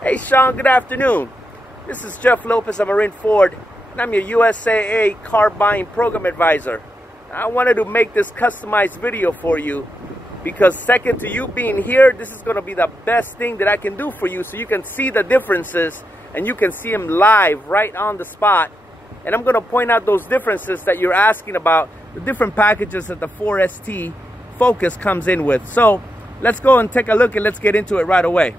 Hey Sean, good afternoon. This is Jeff Lopez of Marine Ford, and I'm your USAA car buying program advisor. I wanted to make this customized video for you because second to you being here, this is going to be the best thing that I can do for you so you can see the differences and you can see them live right on the spot. And I'm going to point out those differences that you're asking about, the different packages that the 4ST Focus comes in with. So let's go and take a look and let's get into it right away.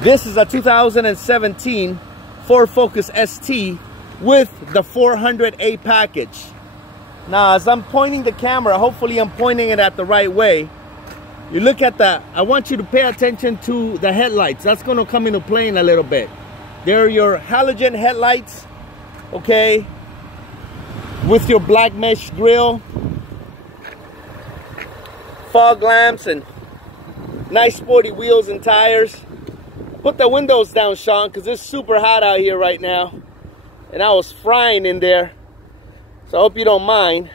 This is a 2017 Ford Focus ST with the 400A package. Now, as I'm pointing the camera, hopefully I'm pointing it at the right way. You look at I want you to pay attention to the headlights. That's going to come into play in a little bit. They're your halogen headlights, okay, with your black mesh grille, fog lamps, and nice sporty wheels and tires. Put the windows down, Sean, because it's super hot out here right now. And I was frying in there. So I hope you don't mind.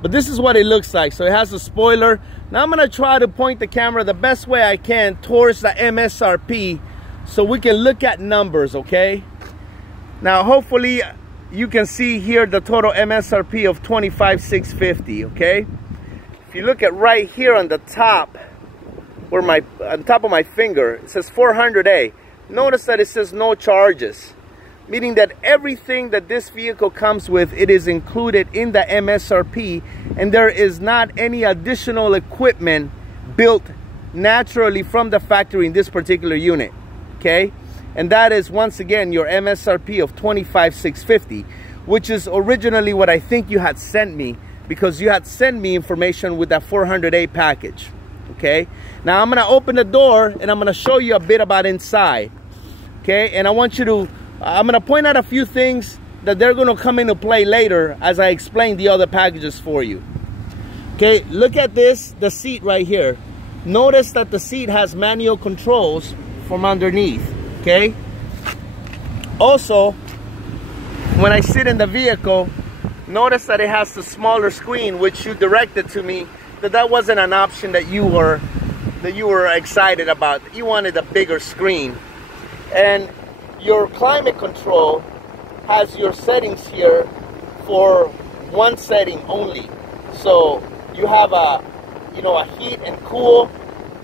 But this is what it looks like. So it has a spoiler. Now I'm going to try to point the camera the best way I can towards the MSRP so we can look at numbers, okay? Now hopefully you can see here the total MSRP of $25,650, okay? If you look at right here on the top, where on top of my finger, it says 400A. Notice that it says no charges, meaning that everything that this vehicle comes with, it is included in the MSRP, and there is not any additional equipment built naturally from the factory in this particular unit, okay? And that is, once again, your MSRP of $25,650, which is originally what I think you had sent me, because you had sent me information with that 400A package. Okay, now I'm gonna open the door and I'm gonna show you a bit about inside. Okay, and I want you to, I'm gonna point out a few things that they're gonna come into play later as I explain the other packages for you. Okay, look at this, the seat right here. Notice that the seat has manual controls from underneath. Okay, also when I sit in the vehicle, notice that it has the smaller screen, which you directed to me that wasn't an option that you were excited about. You wanted a bigger screen. And your climate control has your settings here for one setting only. So you have a heat and cool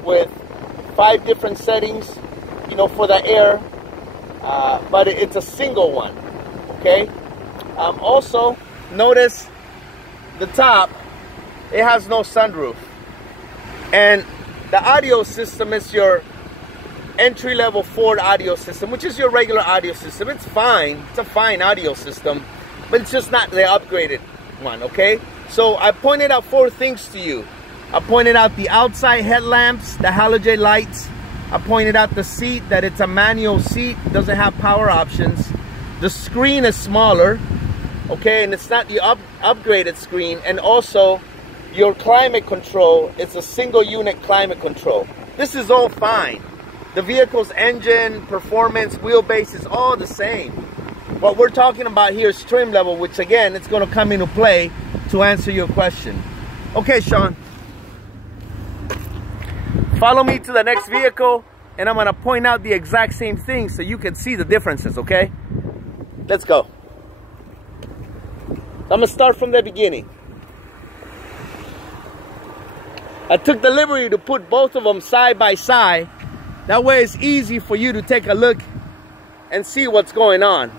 with 5 different settings, for the air, but it's a single one. Okay. Also notice the top. It has no sunroof. And the audio system is your entry-level Ford audio system, which is your regular audio system. It's fine. It's a fine audio system, but it's just not the upgraded one, okay? So I pointed out 4 things to you. I pointed out the outside headlamps, the halogen lights. I pointed out the seat, that it's a manual seat, doesn't have power options. The screen is smaller, okay, and it's not the upgraded screen. And also, your climate control, it's a single unit climate control. This is all fine. The vehicle's engine, performance, wheelbase is all the same. What we're talking about here is trim level, which again, it's going to come into play to answer your question. Okay, Sean. Follow me to the next vehicle, and I'm going to point out the exact same thing so you can see the differences, okay? Let's go. I'm going to start from the beginning. I took the liberty to put both of them side by side. That way it's easy for you to take a look and see what's going on.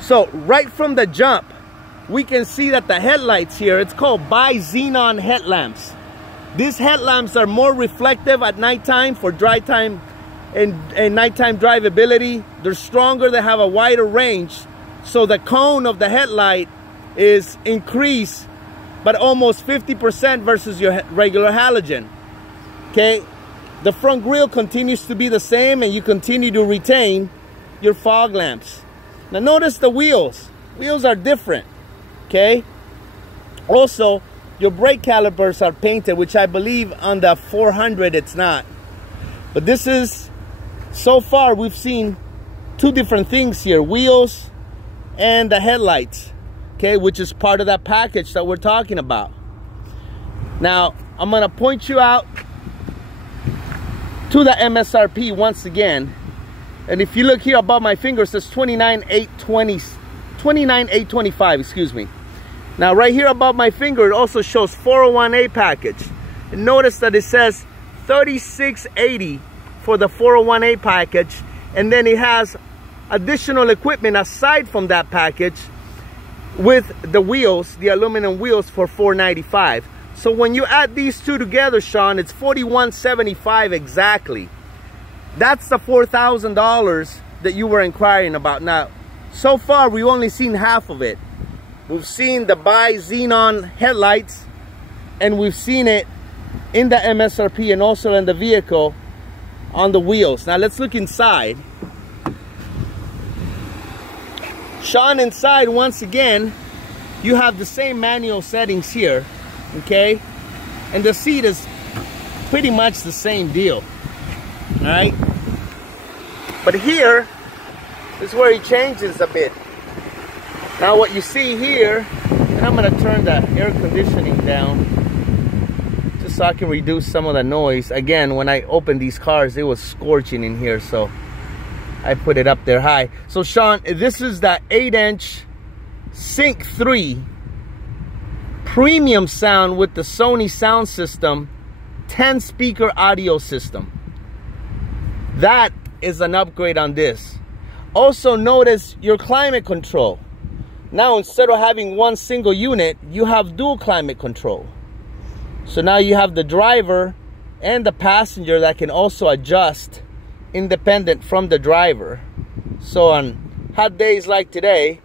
So right from the jump, we can see that the headlights here, it's called bi-xenon headlamps. These headlamps are more reflective at nighttime for dry time and nighttime drivability. They're stronger, they have a wider range. So the cone of the headlight is increased, but almost 50% versus your regular halogen. Okay, the front grille continues to be the same, and you continue to retain your fog lamps. Now notice the wheels. Wheels are different. Okay. Also, your brake calipers are painted, which I believe on the 400 it's not. But this is, so far we've seen 2 different things here: wheels and the headlights. Okay, which is part of that package that we're talking about. Now, I'm gonna point you out to the MSRP once again. And if you look here above my finger, it says $29,825, excuse me. Now right here above my finger, it also shows 401A package. And notice that it says $36.80 for the 401A package. And then it has additional equipment aside from that package with the wheels, the aluminum wheels, for $495. So when you add these two together, Sean, it's $41.75 exactly. That's the $4,000 that you were inquiring about. Now, so far, we've only seen half of it. We've seen the bi-xenon headlights, and we've seen it in the MSRP and also in the vehicle on the wheels. Now, let's look inside. Sean, inside, once again, you have the same manual settings here, okay? And the seat is pretty much the same deal, all right? But here is where he changes a bit. Now what you see here, and I'm gonna turn the air conditioning down just so I can reduce some of the noise. Again, when I opened these cars, it was scorching in here, so I put it up there high. So Sean, this is the 8-inch Sync 3 premium sound with the Sony sound system, 10-speaker audio system. That is an upgrade on this. Also notice your climate control. Now instead of having one single unit, you have dual climate control. So now you have the driver and the passenger that can also adjust independent from the driver. So on hot days like today,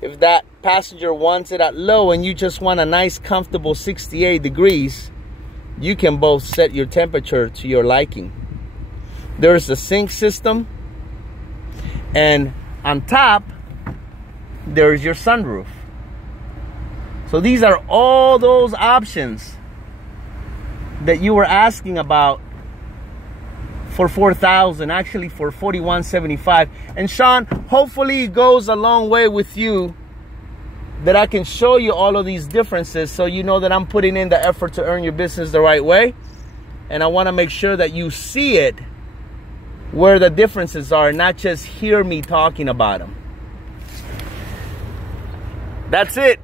if that passenger wants it at low and you just want a nice comfortable 68 degrees, you can both set your temperature to your liking. There's the sync system, and on top there's your sunroof. So these are all those options that you were asking about for $4,000, actually for $41.75. And Sean, hopefully it goes a long way with you that I can show you all of these differences, so you know that I'm putting in the effort to earn your business the right way. And I want to make sure that you see it where the differences are, not just hear me talking about them. That's it.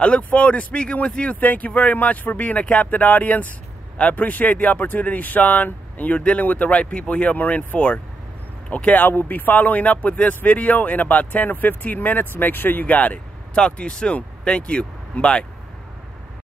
I look forward to speaking with you. Thank you very much for being a captive audience. I appreciate the opportunity, Sean, and you're dealing with the right people here at Marine Ford. Okay, I will be following up with this video in about 10 or 15 minutes. Make sure you got it. Talk to you soon. Thank you. Bye.